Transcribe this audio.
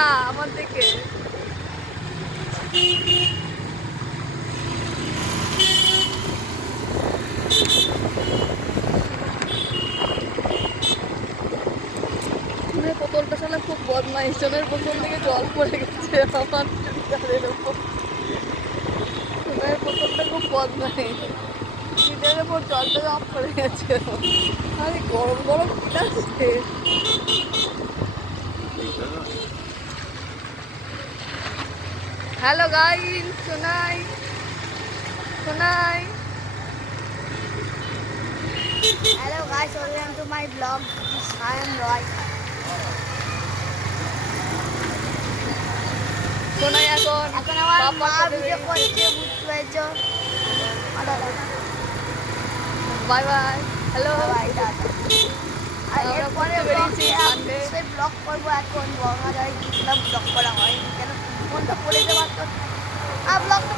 তাকা আমার দিকে। বোতলটা সালে খুব বদমাইশ, জনের বোতল থেকে জল পড়ে গেছে আমার চুড়িদারের ওপর। সোনার বোতলটা খুব বদমাইশ, চুড়িদারের ওপর জলটা জমা পড়ে গেছে। আরে গরম গরম লাগছে। Hello guys, Sonai Sonai. Hello guys, welcome to my vlog. I am Roy. Sonai এখন আমার মা বাবার সাথে ভিডিও বেরিয়েছে। করছে, বুঝতে পেরেছো? Bye bye, hello. Bye tata. আর আমরা এরপরে ঘুরতে বেরিয়েছি সানডে। সেই ব্লগ করবো, এখন বর্ণাগাড়ি গেছিলাম, ব্লগ করা হয়নি কেন ফোনটা পড়ে যাওয়ার তো। আর ব্লগটা